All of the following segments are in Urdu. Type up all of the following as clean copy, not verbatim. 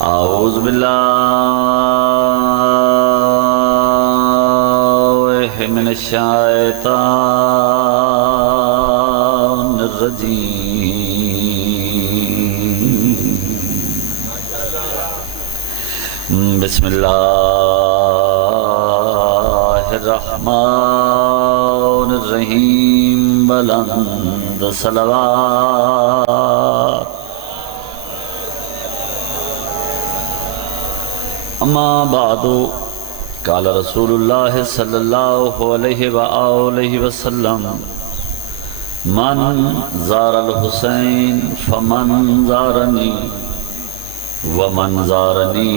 اعوذ باللہ من الشیطان الرجیم بسم اللہ الرحمن الرحیم بلند صلوات اما بعد قال رسول اللہ صلی اللہ علیہ وآلہ وسلم من زار الحسین فمن زارنی ومن زارنی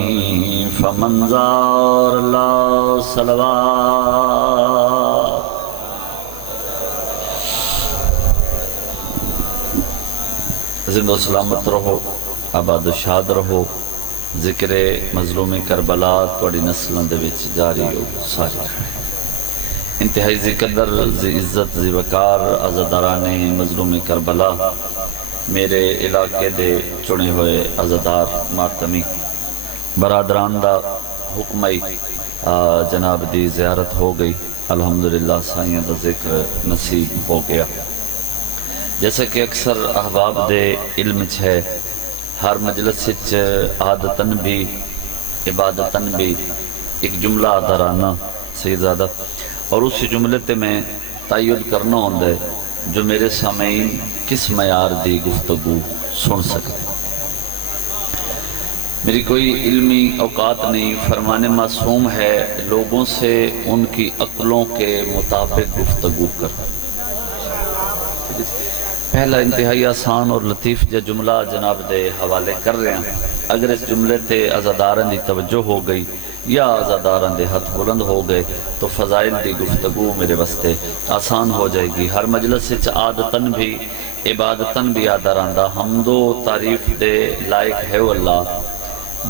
فمن زار اللہ صلوات۔ زندہ و سلامت رہو، آباد و شاد رہو، ذکر مظلوم کربلا توڑی نسلوں دے وچ جاری ہو ساری انتہائی ذکر زی عزت زی وقار عزاداران مظلوم کربلا میرے علاقے دے چنے ہوئے عزادار ماتمی برادران دا حکمائی جناب دی زیارت ہو گئی، الحمدللہ سائیں دا ذکر نصیب ہو گیا۔ جیسا کہ اکثر احباب دے علم ہے، ہر مجلس وچ عادتاً بھی عبادتاً بھی ایک جملہ دارانہ سیدزادہ، اور اسی جملے تے میں تعین کرنا ہوتا ہے جو میرے سامعین کس معیار دی گفتگو سن سکتے۔ میری کوئی علمی اوقات نہیں، فرمان معصوم ہے لوگوں سے ان کی عقلوں کے مطابق گفتگو کرنا۔ پہلا انتہائی آسان اور لطیف جملہ جناب دے حوالے کر رہے ہیں، اگر اس جملے تے عزاداران دی توجہ ہو گئی یا عزاداران دے ہاتھ بلند ہو گئے تو فضائل دی گفتگو میرے واسطے آسان ہو جائے گی۔ ہر مجلس سے عادتاً بھی عبادتاً بھی عاداران دا حمد و تعریف دے لائق ہے وہ اللہ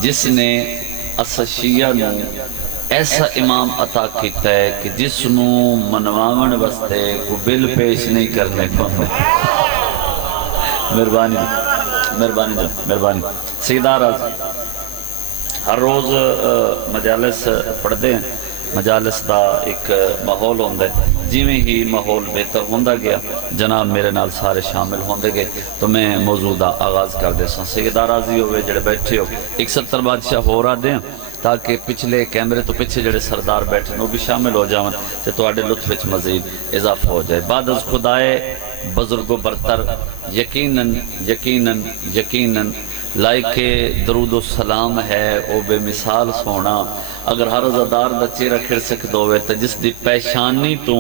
جس نے شیعہ نو ایسا امام عطا کیتا ہے کہ جس نو منواون واسطے کو بل پیش نہیں کرنے پاؤں۔ مہربانی مہربانی سیدہ راضی ہر روز مجالس پڑھتے ہیں، مجالس دا ایک ماحول ہوندہ ہے، جی میں ہی ماحول بہتر ہوندہ گیا جناب میرے نال سارے شامل ہوندے گئے تو میں موضوع دا آغاز کر دے ساں۔ سیدہ راضی ہوئے جڑے بیٹھے ہو 71 بادشاہ ہو رہا دیں تاکہ پچھلے کیمرے تو پیچھے جڑے سردار بیٹھے وہ بھی شامل ہو جاؤں تو تواڈے لطف وچ مزید اضافہ ہو جائے۔ بعد از خدائے بزرگ و برتر یقیناً یقیناً یقیناً لائق درود و سلام ہے او بے مثال سونا، اگر ہر عزادار دا چہرہ کھڑ سکتا ہوئے تو جس دی پیشانی تو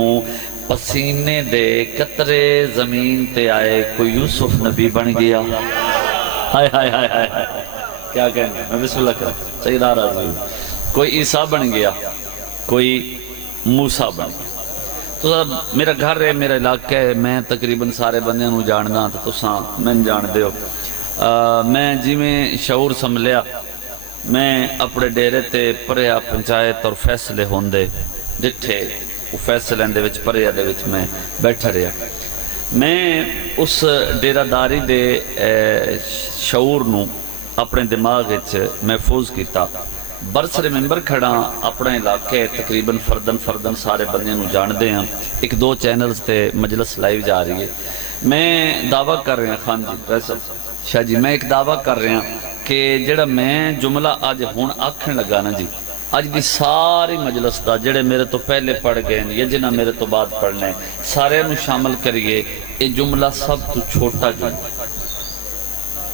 پسینے دے قطرے زمین تے آئے کوئی یوسف نبی بن گیا۔ ہائے ہائے ہائے ہائے کیا کہیں گے، میں بسم اللہ کروں سیدہ راضی کوئی عیسیٰ بن گیا، کوئی موسیٰ بن گیا۔ تو میرا گھر ہے، میرا علاقہ ہے، میں تقریباً سارے بندے نو جاننا تو تساں میں جان دے ہو۔ میں جی میں شعور سنبھلیا میں اپنے ڈیرے تے پریا پنچایت اور فیصلے ہوندے ڈٹھے وہ فیصلے دے وچ پریا دے وچ میں بیٹھا رہا۔ میں اس ڈیرہ داری دے شعور نو اپنے دماغ وچ محفوظ کیتا۔ برسر ممبر کھڑا اپنے علاقے تقریباً فردن سارے بندے نو جان دے ہیں، ایک دو چینلز تے مجلس لائیو جا رہی ہے۔ میں دعویٰ کر رہے ہیں خان جی فیصل شاہ جی، میں ایک دعویٰ کر رہے ہیں کہ جڑا میں جملہ آج ہون آکھن لگا نا جی، آج دی ساری مجلس دا جڑے میرے تو پہلے پڑھ گئے یا جنہ میرے تو بعد پڑھنے سارے نو شامل کریے، یہ جملہ سب تو چھوٹا جملہ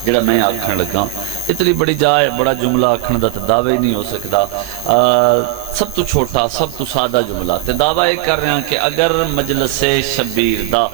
جڑا میں آکھن لگا، اتنی بڑی جائے بڑا جملہ آکھن دا تو دعوی نہیں ہو سکتا، سب تو چھوٹا سب تو سادہ جملہ تے دعویٰ ایک کر رہے ہیں کہ اگر مجلس شبیر دا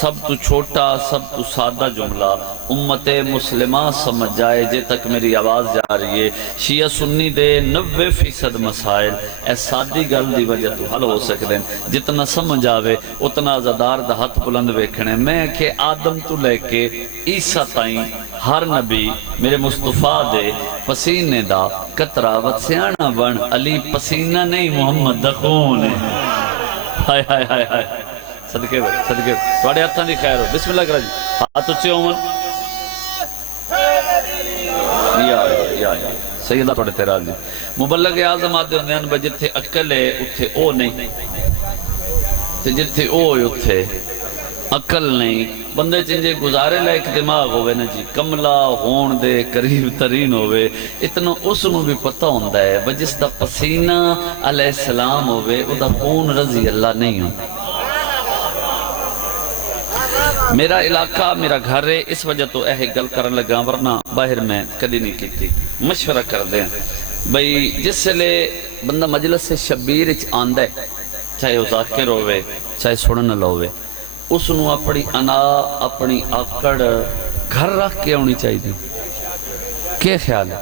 سب تو چھوٹا سب تو سادہ جملہ امت مسلمہ سمجھ جائے جے تک میری آواز جا رہی ہے، شیعہ سنی دے 90% مسائل اے سادی گل دی وجہ تو حل ہو سکتے ہیں، جتنا سمجھ آوے اتنا عزادار دا ہاتھ بلند ویکھنے۔ میں کہ آدم تو لے کے عیسیٰ تائیں ہر نبی میرے مصطفیٰ دے پسینے دا قطرہ وسیانہ بن، علی پسینہ نہیں محمد دخون ہے۔ ہائے ہائے ہائے ہائے صدقے توڑے ہاتھاں دی خیر ہو، بسم اللہ کرا جی، ہاتھ اچھے ہوں یا آئے سیدہ پڑھے تیرا جی مبلغ اعظم آتے ہوندے ہیں جتھے عقل ہے اتھے او نہیں تے جتھے او ہے اتھے عقل نہیں بندے چنجے گزارے لائک دماغ ہوئے نا جی کملا ہون دے قریب ترین ہوئے اتنا اس نو بھی پتہ ہوندہ ہے بجس دا پسینہ علیہ السلام ہوئے او دا خون رضی اللہ نہیں ہوندہ میرا علاقہ میرا گھر ہے اس وجہ تو گل کرن لگا ورنہ باہر میں کدی نہیں کیتی مشورہ کر دیں بھئی جس سے لے بندہ مجلس سے شبیر اچ آندہ ہے چاہے وہ ذاکر ہوئے چاہے سنن لوے اس نو اپنی انا اپنی آکڑ گھر رکھ کے ہونی چاہیے کیا خیال ہے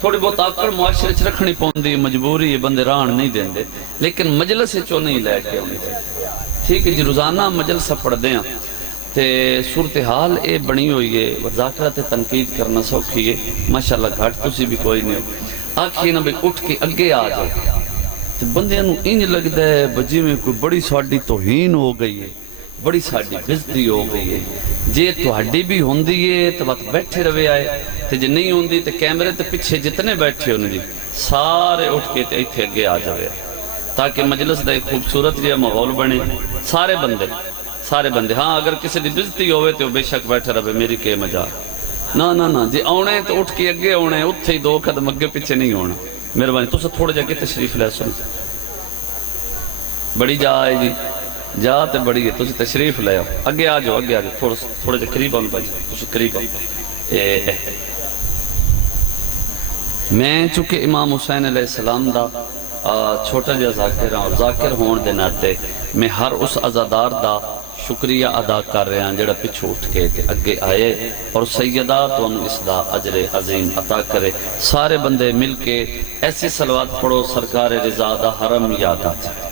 تھوڑی بہت آکڑ معاشرے چ رکھنی پوندی مجبوری ہے بندے ران نہیں دیندے لیکن مجلس چو نہیں لے کے ہونی چاہیے ٹھیک ہے جی روزانہ مجلس پڑھ دیں تے صورتحال اے بنی ہوئی ہے ذاکرہ تے تنقید کرنا سوکھی ہے ماشاءاللہ گھاٹ تسی بھی کوئی نہیں آکھیے نا بھئی اٹھ کے اگے آ جائے تے بندے انہوں انج لگتا ہے بجی میں کوئی بڑی ساڑی توہین ہو گئی ہے بڑی ساڑی بزدی ہو گئی ہے جے تو ہڈی بھی ہوندی ہے تو وقت بیٹھے روے آئے تے جے نہیں ہوندی تے کیمرے تے پچھے جتنے بیٹھے ہونے جی سارے اٹھ کے تے ایتھے اگے آ جاوے تاکہ مجلس دا ایک خوبصورت جہا ماحول بنے سارے بندے ہاں اگر کسی دی بزدی ہوئے تو بے شک بیٹھے رہے میری کے مجال نا جی آنے تو اٹھ کے اگے آنے اتھے ہی 2 قدم اگے پیچھے نہیں ہونا مہربانی تو تھوڑے جگہ تشریف لے سن بڑی جا ہے جی جا تے بڑی ہے تو تشریف لے آؤ اگے آ جاؤ تھوڑے جا قریب آن بھائی تو قریب آؤ میں چونکہ امام حسین علیہ السلام دا چھوٹا جا ذاکر ہوں اور ذاکر ہون دے ناتے میں ہر اس عزادار دا شکریہ ادا کر رہے ہیں جڑا پچھو اٹھ کے اگے آئے اور سیدہ تو انہوں اس دا عجر عظیم عطا کرے سارے بندے مل کے ایسی صلوات پڑھو سرکار رضا دا حرم یاد آتا ہے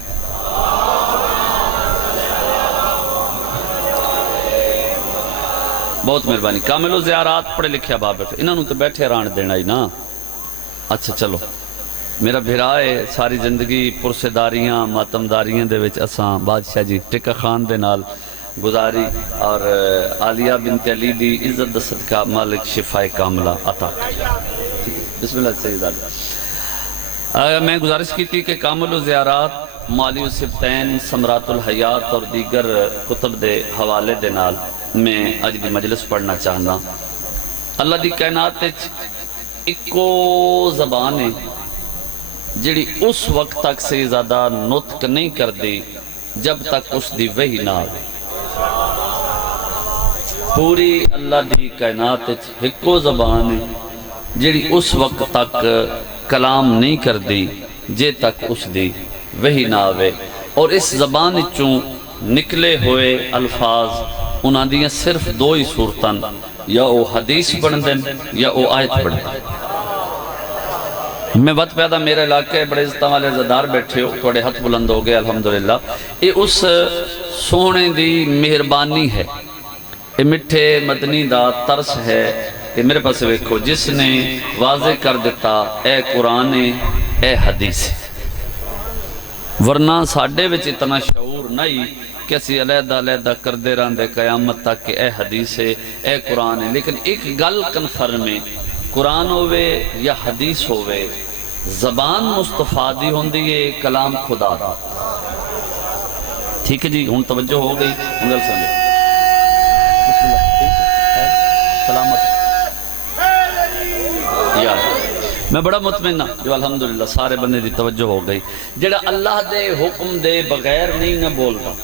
بہت مہربانی کامل و زیارات پڑھے لکھے باب بیٹھے انہوں نے تو بیٹھے ران دینا ہی نا اچھا چلو میرا بھرائے ساری زندگی پرسداریاں ماتمداریاں دے وچ اساں بادشاہ جی ٹکا خان دے نال گزاری اور عالیہ بنت علی دی عزت دا صدقہ مالک شفائے کاملہ عطا بسم اللہ سیدہ میں گزارش کی تھی کہ کامل و زیارات مالی و سبتین سمرات الحیات اور دیگر کتب دے حوالے دے نال میں اج دی مجلس پڑھنا چاہنا اللہ دی کائنات اکو زبان ہے جڑی اس وقت تک سے زیادہ نطق نہیں کر دی جب تک اس دی وحی نہ آئے پوری اللہ دی کائنات اکو زبان ہے جڑی اس وقت تک کلام نہیں کر دی جے تک اس دی وحی نہ آئے اور اس زبان چوں نکلے ہوئے الفاظ انہاں دیاں صرف 2 ہی صورتاں یا او حدیث بن دیں یا او آیت بن دیں میں وقت پیدا میرے علاقے بڑے عزتاں والے زدار بیٹھے ہو توڑے ہاتھ بلند ہو گئے الحمدللہ یہ اس سونے دی مہربانی ہے یہ مٹھے مدنی دا ترس ہے کہ میرے پاس ویکھو جس نے واضح کر دیتا اے قرآن اے حدیث ورنہ ساڑھے وچ اتنا شعور نہیں کہ اسی علیحدہ کر دے راندے قیامت تک کہ اے حدیث ہے اے قرآن ہے لیکن ایک گل کنفرم ہے قرآن ہوئے یا حدیث ہوئے زبان مصطفیٰ دی ہوندی ہے کلام خدا دا ٹھیک ہے جی ہون توجہ ہو گئی انگل سمجھے بسم اللہ سلامت یا میں بڑا مطمئنہ جو الحمدللہ سارے بندے دی توجہ ہو گئی جڑا اللہ دے حکم دے بغیر نہیں نہ بول رہا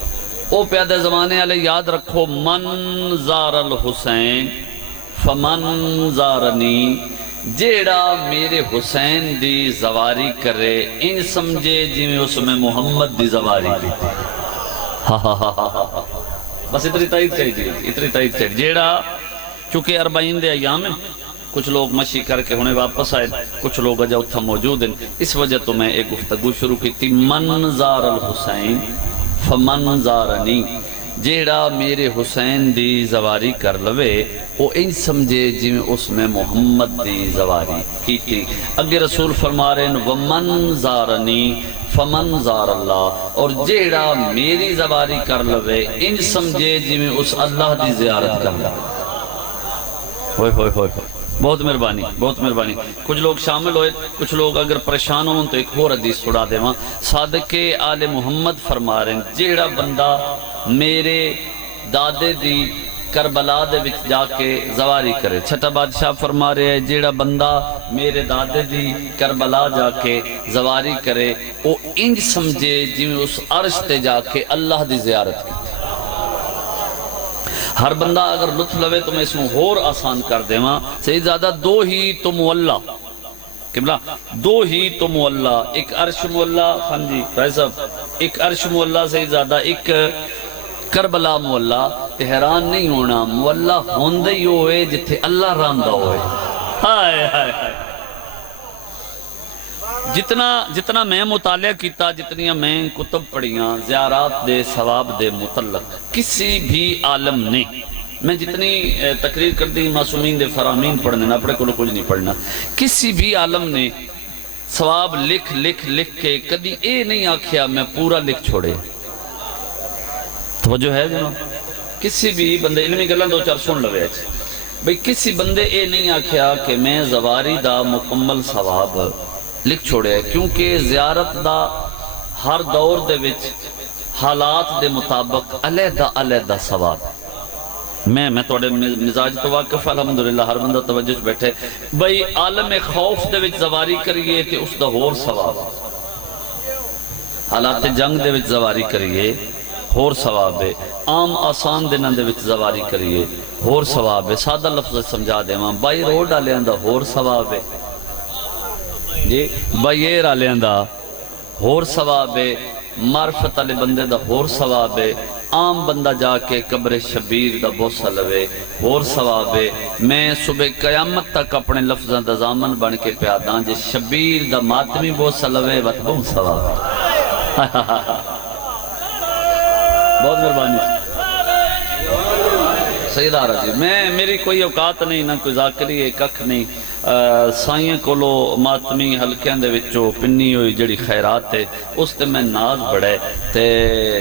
او پیادہ زمانے والے یاد رکھو من زار الحسین فمن زارنی جیڑا میرے حسین دی زواری کرے ان سمجھے جی میں اس میں محمد دی زواری کی بس اتنی تائید چاہیے جیڑا چونکہ 40 دے ایام ہیں کچھ لوگ مشی کر کے ہونے واپس آئے کچھ لوگ اجا اتھا موجود ہیں اس وجہ تو میں ایک گفتگو شروع کی تھی من زار الحسین فمن زارنی جیڑا میرے حسین دی زواری کر لوے وہ ان سمجھے جی میں اس میں محمد دی زواری کی تھی اگر رسول فرما رہے ہیں ومن زارنی فمن زار اللہ اور جیڑا میری زواری کر لوے ان سمجھے جی میں اس اللہ دی زیارت کر لوے ہوئے بہت مہربانی بہت مہربانی. کچھ لوگ شامل ہوئے, کچھ لوگ اگر پریشان ہوں تو ایک اور حدیث چھڑا دے وہاں. صادق آل محمد فرما رہے ہیں جیڑا بندہ میرے دادے دی کربلا دے وچ جا کے زواری کرے. چھٹا بادشاہ فرما رہے ہیں جیڑا بندہ میرے دادے دی کربلا جا کے زواری کرے وہ انج سمجھے جی میں اس عرش تے جا کے اللہ دی زیارت کی. ہر بندہ اگر لطف لوے تو میں اس میں اور آسان کر دے وہاں. سید زیادہ دو ہی تو مولا قبلہ, دو ہی تو مولا, ایک عرش مولا. ہاں جی بھائی صاحب, ایک عرش مولا سید زیادہ, ایک کربلا مولا. حیران نہیں ہونا, مولا ہوندے ہی ہوئے جتھے اللہ راندہ ہوئے. ہائے ہائے ہائے, جتنا میں مطالعہ کیتا, جتنی میں کتب پڑھیاں زیارات دے ثواب دے متعلق, کسی بھی عالم نے, میں جتنی تقریر کر دی معصومین دے فرامین پڑھنے, اپنے کو کچھ نہیں پڑھنا, کسی بھی عالم نے ثواب لکھ لکھ لکھ کے کدی اے نہیں آکھیا میں پورا لکھ چھوڑے. توجہ ہے جناب, کسی بھی بندے علمی گلاں دو چار سن لوے بھئی, کسی بندے اے نہیں آکھیا کہ میں زواری دا مکمل ثواب لکھ چھوڑے. کیونکہ زیارت دا ہر دور دے وچ حالات دے مطابق علیحدہ علیحدہ ثواب. میں توڑے مزاج تو واقف الحمدللہ, ہر بندہ توجہ بیٹھے بھئی عالم خوف دے وچ زواری کریے تے اس دا ہور ثواب, حالات جنگ دے وچ زواری کریے ہور ثواب ہے, عام آسان دنوں دے وچ زواری کریے ہور ثواب ہے. سادہ لفظ سمجھا دے ماں, بائی روڈ آلیاں دا ہور ثواب ہے جی, بائیر آلیاں دا ہور ثواب ہے, معرفت علی بندے دا ہور ثواب ہے, عام بندہ جا کے قبر شبیر دا بوسہ لوے ہور ثواب ہے. میں صبح قیامت تک اپنے لفظاں دا ضامن بن کے پیاداں جے شبیر دا ماتمی بوسہ لوے وطبوں ثواب ہے. بہت مہربانی سیدہ رضی. میری کوئی اوقات نہیں, نہ کوئی ذاکری ہے, ککھ نہیں. سائیں کولو ماتمی حلقیاں دے وچوں پنی ہوئی جڑی خیرات ہے اس تے میں ناز بڑھے تے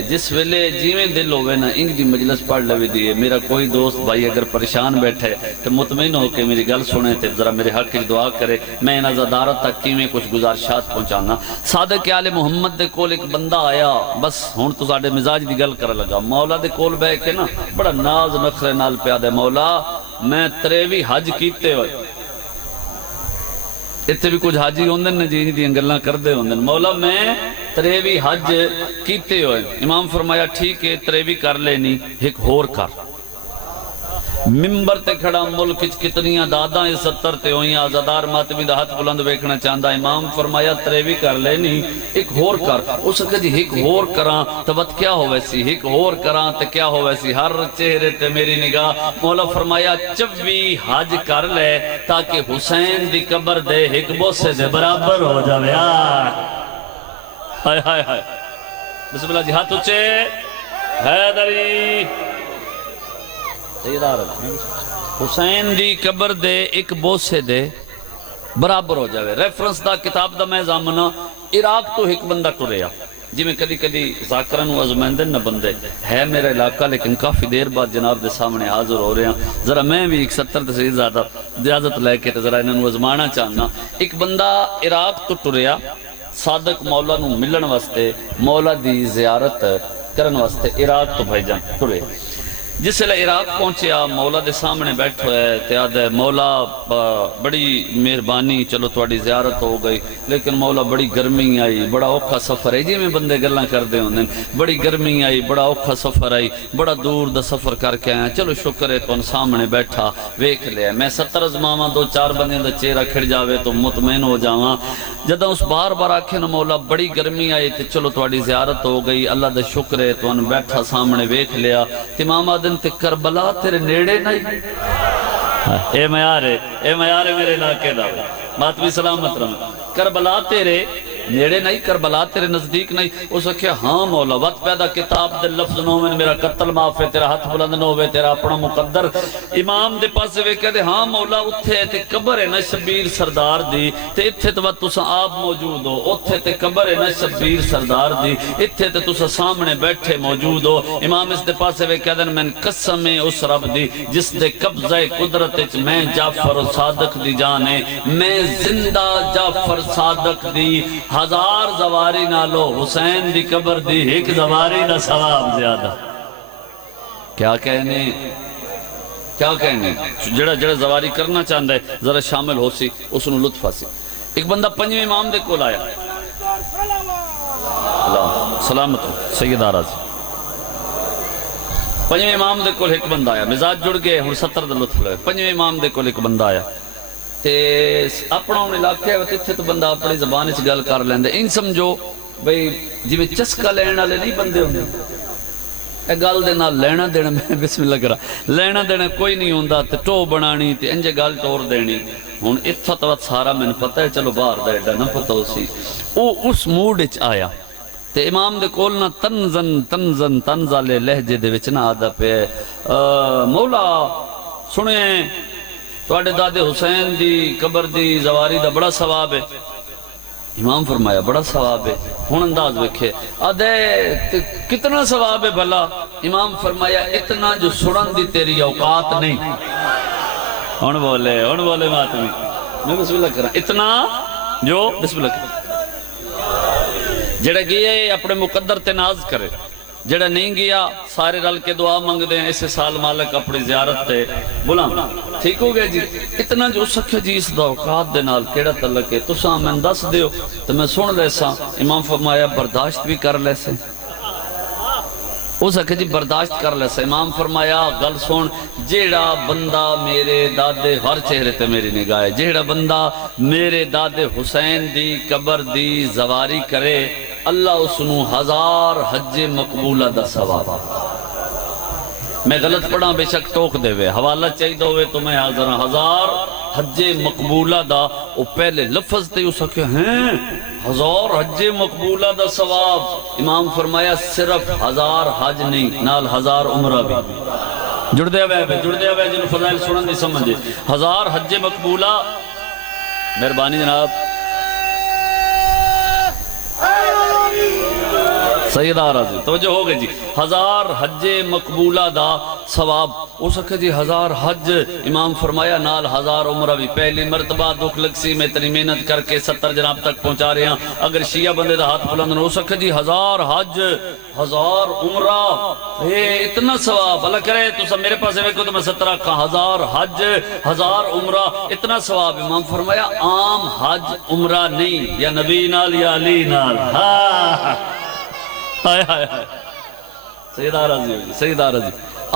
جس ویلے جیویں دل ہوئے نا انگ دی مجلس پڑھ لوی دیئے. میرا کوئی دوست بھائی اگر پریشان بیٹھے تو مطمئن ہو کہ میری گل سنے تے ذرا میرے حق کی دعا کرے, میں ان عزادارت تک کیویں کچھ گزارشات پہنچانا. صادق آل محمد دے کول ایک بندہ آیا, بس ہون تو ساڑے مزاج دی گل کر لگا. مولا دے کول بے کے نا بڑا ناز نخرے نال پیا دے, مولا میں 23 حج کیتے ہوئے. اتنے بھی کچھ حاجی ہوندن نے جی دیاں گلاں کردے ہوندن, مولا میں 23 حج کیتے ہوئے. امام فرمایا ٹھیک ہے 23 کر لینی, ایک ہور کر. ممبر تے کھڑا ملک کتنیاں داداں 70 تے ہوئیاں, آزادار ماتمی دا ہاتھ بلند ویکھنا چاہندا. امام فرمایا 23 کر لینی, ایک ہور کر. اس کہ جی ایک ہور کراں تو وقت کیا ہوئے سی, ایک ہور کراں تو کیا ہوئے سی, ہر چہرے تے میری نگاہ. مولا فرمایا 24 حج کر لے تاکہ حسین دی قبر دے ایک بوسے دے برابر ہو جاوے. ہائے ہائے ہائے, بسم اللہ جی, ہاتھ اچھے. حیدری حسین دی قبر دے ایک بوسے دے برابر ہو جاوے. ریفرنس دا کتاب دا میں زامنہ عراق تو ایک بندہ ٹریا, جی میں کدی کدی ذاکرن و ازمائندن نہ بندے ہے میرا علاقہ, لیکن کافی دیر بعد جناب دے سامنے حاضر ہو رہے ہیں. ذرا میں بھی 71 سے زیادہ اجازت لے کے ذرا انہوں نے ازمانا چاہنا. ایک بندہ عراق تو ٹریا صادق مولا نو ملن واسطے, مولا دی زیارت کرن واسطے عراق تو بھائی جان ٹرے. جس لئے عراق پہنچیا مولا دے سامنے بیٹھو ہے تیاد ہے, مولا بڑی مہربانی, چلو تھوڑی زیارت ہو گئی, لیکن مولا بڑی گرمی آئی, بڑا اوکھا سفر ہے. جی میں بندے گلاں کر دے ہوندے, بڑی گرمی آئی, بڑا اوکھا سفر آئی, بڑا دور دا سفر کر کے آیا, چلو شکر ہے تو سامنے بیٹھا ویکھ لیا. میں 70 ازماواں 2-4 بندے دا چہرہ کھڑ جاوے تو مطمئن ہو جاواں. جدہ اس بار بار آکھے نا مولا بڑی گرمی آئی تے چلو تھوڑی زیارت ہو گئی, اللہ دا شکر ہے تو بیٹھا سامنے ویکھ لیا. امام آدم تے کربلا تیرے نیڑے نہیں. اے میار ہے میرے علاقے دا, ماتمی سلامت رہا. کربلا تیرے نیڑے نہیں کربلا تیرے نزدیک نہیں؟ اس آکھیا ہاں مولا وقت پیدا کتاب دے لفظ نو میں میرا قتل معاف ہے، تیرا ہاتھ بلند نہ ہوئے، تیرا اپنا مقدر۔ امام دے پاسے وے کہتے ہاں مولا اتھے تے قبر ہے نا شبیر سردار دی، تے اتھے تو تسا آپ موجود ہو، اتھے تے قبر ہے نا شبیر سردار دی، اتھے تے تسا سامنے بیٹھے موجود ہو۔ امام اس دے پاسے وے کہتے من قسم اس رب دی جس دے قبضہ قدرت میں جعفر صادق دی جانے، میں زندہ جعفر صادق دی 1000 زواری نالو حسین دی قبر دی ایک زواری دا ثواب زیادہ۔ کیا کہنے جڑا زواری کرنا چاہتا ہے ذرا شامل ہو سی، اس نے لطف آسی۔ ایک بندہ پنجویں امام دے کول آیا، اللہ سلامت ہو سید آراز، پنجویں امام دے کول ایک بندہ آیا، مزاج جڑ گئے ہن 70 دا لطف لے۔ پنجویں امام دے کول ایک بندہ آیا تے اپنا انہیں علاقے ہے تے تو بندہ اپنی زبان اس گل کر لیندے، ان سمجھو بھئی جی میں چسکا لینا والے نہیں بندے ہوندے، اے گل دے نال لینا دینا، میں بسم اللہ کرا لینا دینا کوئی نہیں ہوندا تے ٹو بنانی تے انجے گل ٹور دینی۔ ہن اتھا تو سارا میں پتہ ہے، چلو باہر دا ایڈا نہ پتہ ہو سی، او اس موڈ وچ آیا تے امام دے کول نہ تنز والے لہجے دے وچ نہ آدا پے مولا سنیں تواڈے دادے حسین دی قبر دی زواری دا بڑا ثواب ہے۔ امام فرمایا بڑا ثواب ہے، ہن انداز ویکھے آدھے کتنا ثواب ہے بھلا؟ امام فرمایا اتنا جو سنن دی تیری اوقات نہیں۔ ہن بولے ماتمی، میں بسم اللہ کرا، اتنا جو بسم اللہ کرا جڑا گیا اپنے مقدر تے ناز کرے، جڑا نہیں گیا سارے رل کے دعا منگ دیں اسے سال مالک اپنی زیارت تے بلا ٹھیک ہو گیا جی۔ اتنا جو سکھے جی اس دا اوقات دے نال کیڑا تعلق ہے تساں میں دس دیو تو میں سن لے سا۔ امام فرمایا برداشت بھی کر لے سے، اس آکھے جی برداشت کر لے سے۔ امام فرمایا گل سن، جیڑا بندہ میرے دادے ہر چہرے تے میری نگاہ ہے، جیڑا بندہ میرے دادے حسین دی قبر دی زواری کرے اللہ اس نو 1000 حج مقبولہ دا ثواب۔ میں غلط پڑھا بے شک ٹوک دے وے، حوالہ چاہیے ہوئے تو میں حاضر ہوں۔ 1000 حج مقبولہ دا، وہ پہلے لفظ تے اس کہ ہیں 1000 حج مقبولہ دا ثواب۔ امام فرمایا صرف 1000 حج نہیں، نال 1000 عمرہ بھی جڑ دے ہوئے جنہوں فضائل سنن دی سمجھے۔ 1000 حج مقبولہ، مہربانی جناب سیدہ راضی توجہ ہو گئی جی۔ 1000 حج مقبولہ دا ثواب، ہو سکے جی 1000 حج، امام فرمایا نال 1000 عمرہ بھی۔ پہلی مرتبہ دکھ لگ سی میں اتنی محنت کر کے 70 جناب تک پہنچا رہے ہیں، اگر شیعہ بندے دا ہاتھ بلند ہو سکے جی 1000 حج 1000 عمرہ، اتنا ثواب اللہ کرے تو سب میرے پاس ہے تو میں 17 کا 1000 حج 1000 عمرہ اتنا ثواب۔ امام فرمایا عام حج عمرہ نہیں، یا نبی نال یا علی نال، ہائے ہائے ہائے سیدہ راضی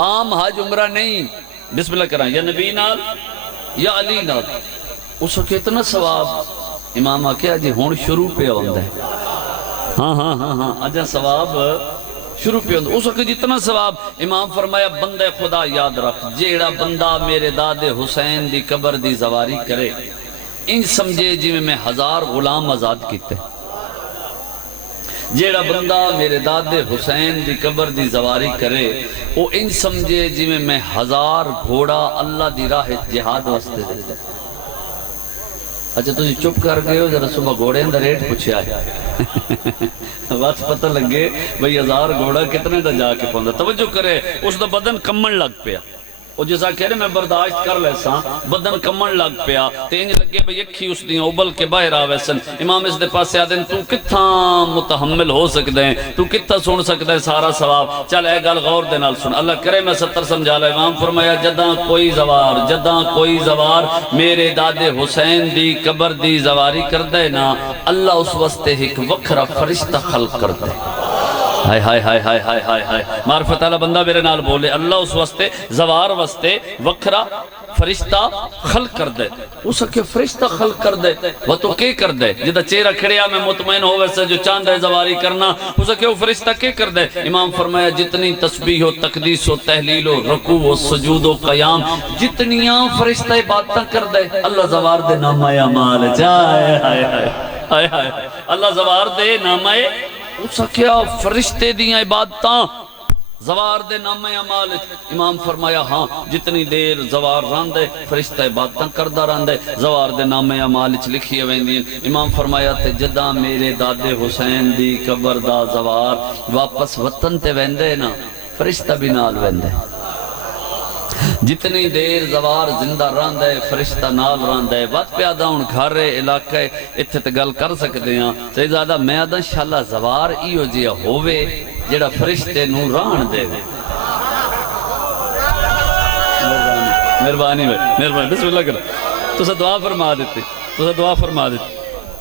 عام حج عمرہ نہیں، بسم اللہ کرائیں، یا نبی نال یا علی نال، اس کو کتنا ثواب۔ امام آکھیا جی ہون شروع پہ ہوندہ ہے، ہاں اجا ثواب شروع پہ ہوندہ، اس کو جتنا ثواب۔ امام فرمایا بندہ خدا یاد رکھ، جیڑا بندہ میرے دادے حسین دی قبر دی زواری کرے ان سمجھے جی میں 1000 غلام آزاد کیتے۔ جیڑا بندہ میرے دادے حسین دی قبر دی زواری کرے وہ ان سمجھے جی میں 1000 گھوڑا اللہ دی راہ جہاد واسطے دیتا۔ اچھا تجھے چپ کر گئے ہو، ذرا صبح گھوڑے اندر ریٹ پوچھیا ہے بات پتہ لگے بھئی 1000 گھوڑا کتنے دا جا کے پہنچا۔ توجہ کرے اس دا بدن کمن لگ پیا، وہ جیسا کہہ رہے میں برداشت کر لے سا، بدن کمن لگ پیا تینج لگے بھئی اکھی اس دیاں ابل کے باہر آوے سن۔ امام اس دے پاس سے آدھیں تو کتھاں متحمل ہو سکتے ہیں، تو کتھاں سن سکتے ہیں سارا ثواب۔ چل اے گل غور دے نال سن، اللہ کرے میں 70 سمجھا لے۔ امام فرمایا جداں کوئی زوار میرے دادے حسین دی قبر دی زواری کر دے نا، اللہ اس واسطے ایک وکھرا فرشتہ خلق کر دے۔ ہائے ہائے ہائے ہائے ہائے ہائے ہائے معرفت اللہ بندہ میرے نال بولے، اللہ اس واسطے زوار واسطے وکھرا فرشتہ خلق کر دے۔ اس کے فرشتہ خلق کر دے وہ تو کی کر دے، جدہ چہرہ کھڑیا میں مطمئن ہو ویسے جو چاند ہے زواری کرنا، اس کے وہ فرشتہ کی کر دے۔ امام فرمایا جتنی تسبیح و تقدیس و تحلیل و رکوع و سجود و قیام جتنیاں فرشتہ باتاں کر دے، اللہ زوار دے نام یا مال جائے۔ ہائے ہائے ہائے ہائے اللہ زوار دے نامہ اس کیا فرشتے دیاں عبادتاں زوار دے نامہ اعمال امام فرمایا ہاں جتنی دیر زوار راندے فرشتہ عبادتاں کردہ راندے زوار دے نامہ اعمال لکھی ویندین امام فرمایا تے جدہ میرے دادے حسین دی قبر دا زوار واپس وطن تے ویندے نا فرشتہ بھی نال ویندے جتنی دیر زوار زندہ راندے فرشتہ نال راندے وقت پیادہ ان گھر علاقے اتھے تے گل کر سکتے ہیں سیدزادہ میں آدھا انشاءاللہ زوار ایو جیا ہووے جڑا فرشتے نو ران دے مہربانی بسم اللہ کرو تو سا دعا فرما دیتی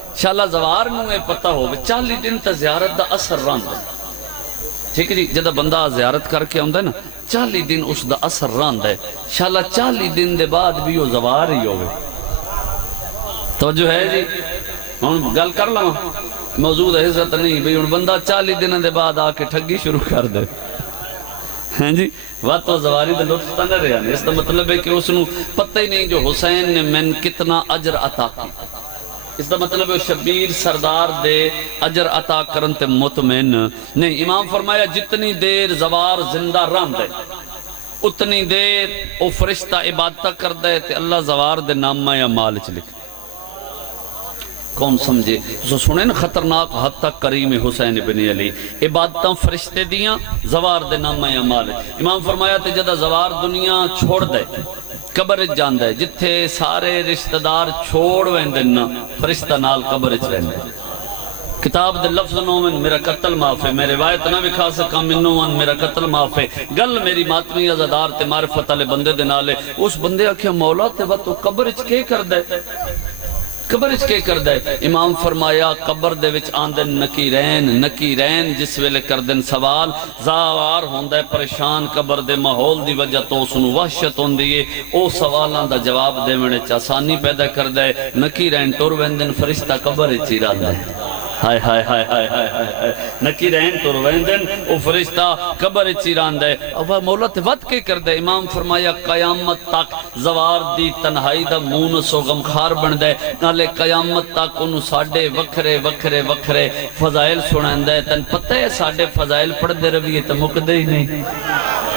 انشاءاللہ زوار نو اے پتہ ہو 40 دن تا زیارت دا اثر ران دے ٹھیک جی جدہ بندہ زیارت کر کے آندہ ہے نا 40 دن اس دا اثر ران دے انشاءاللہ 40 دن دے بعد بھی وہ زوار ہی ہوئے توجہ ہے جی ہون گل کر لوں موجود ہے عزت نہیں بھئی ان بندہ 40 دن دے بعد آکے ٹھگی شروع کر دے ہیں جی وقت تو زواری دے لطف تنہ رہے ہیں اس دا مطلب ہے کہ اس نے پتہ ہی نہیں جو حسین نے من کتنا اجر عطا کی اس دا مطلب ہے شبیر سردار دے اجر عطا کرن تے مطمئن نہیں امام فرمایا جتنی دیر زوار زندہ ران دے اتنی دیر او فرشتہ عبادتہ کر دے تے اللہ زوار دے نامہ یا مال چلک کون سمجھے تو سنے نا خطرناک حد تک کریم حسین بن علی عبادتاں فرشتے دیاں زوار دے نامہ یا مال امام فرمایا تے جدہ زوار دنیا چھوڑ دے قبر جاندہ ہے جتھے سارے رشتہ دار چھوڑ ویندن فرشتہ نال قبر ویندے کتاب دے لفظ نومن میرا قتل معاف ہے میں روایت نہ بکھا سکا منوان میرا قتل معاف ہے گل میری ماتمی ازادار تے معرفت علی بندے دے نالے اس بندے آکھیا مولا تے وہ تو قبر کے کر دے قبر کے کر دے امام فرمایا قبر دے وچ آندن نکیرین جس ویلے کردن سوال زاوار ہوندہ پریشان قبر دے ماحول دی وجہ تو سنو وحشت ہوندی ہے او سوالان دا جواب دے میں چاسانی پیدا کر دے نکیرین ٹور ویندن فرشتہ قبر چیران دے ہائے ہائے ہائے ہائے ہائے ہائے نکیرین ٹور ویندن او فرشتہ قبر چیران دے اب مولا تے وقت کے کر دے امام فرمایا قیامت تک زوار دی تنہائی دا مونس و غمخار بن دے نالے قیامت تک انہوں ساڑھے وکھرے فضائل سنائن دے تن پتہ ہے ساڑھے فضائل پڑھ دے رویے تو مکدے ہی نہیں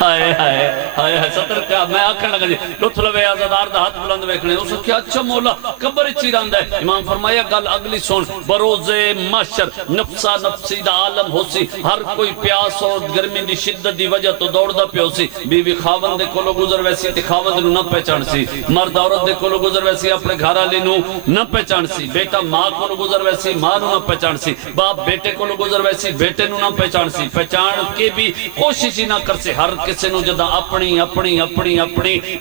ہائے ہائے ہائے ستر کیا میں آکھن لگا جی لطلوے آزادار دا ہاتھ بلند ویکھنے اس کیا اچھا مولا قبر چیران دے امام فرمایا گل اگلی سن بروز معاشر نفسا نفسی دا عالم ہو سی ہر کوئی پیاس اور گرمی دی شدت دی وجہ تو دوڑ دا پیو سی بی بی خاوند دے کولو گزر ویسی تے خاوند نو نہ پہچان سی مرد عورت دے کولو گزر ویسی اپنے گھر والے نو نہ پہچان سی بیٹا ماں کولو گزر ویسی ماں نو نہ پہچان سی باپ بیٹے کولو گزر ویسی بیٹے نو نہ پہچان سی پہچان کے بھی کوشش ہی نہ کر سی ہر کسی نو جدا اپنی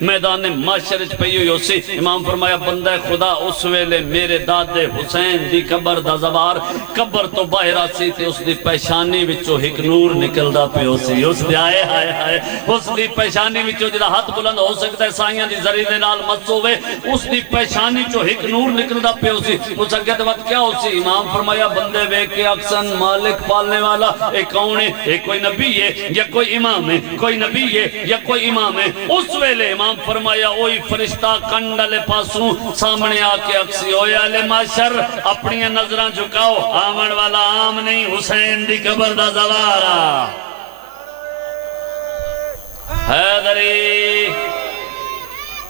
میدان معاشر وچ پئی ہوئی ہو سی امام فرمایا بندہ خدا اس ویلے میرے دادے حسین دی قبر دا زوار قبر تو باہر سی تے اس دی پیشانی وچوں ایک نور نکلدا پیو سی اس دی آئے ہائے ہائے اس دی پیشانی وچوں جدا ہاتھ بلند ہو سکتا ہے سائیاں دی ذریعے دے نال مس ہوے اس دی پیشانی چوں ایک نور نکلدا پیو سی اس اگے تے وقت کیا ہو سی امام فرمایا بندے ویکھ کے اکسن مالک پالنے والا اے کون ہے اے کوئی نبی ہے یا کوئی امام ہے کوئی نبی ہے یا کوئی امام ہے اس ویلے امام فرمایا اوہی فرشتہ کنڈلے پاسوں سامنے آ کے اکسی ہوئے اہل معاشر اپنی نظراں جھکاؤ آمن والا عام نہیں حسین دی قبر دا زوارا حیدری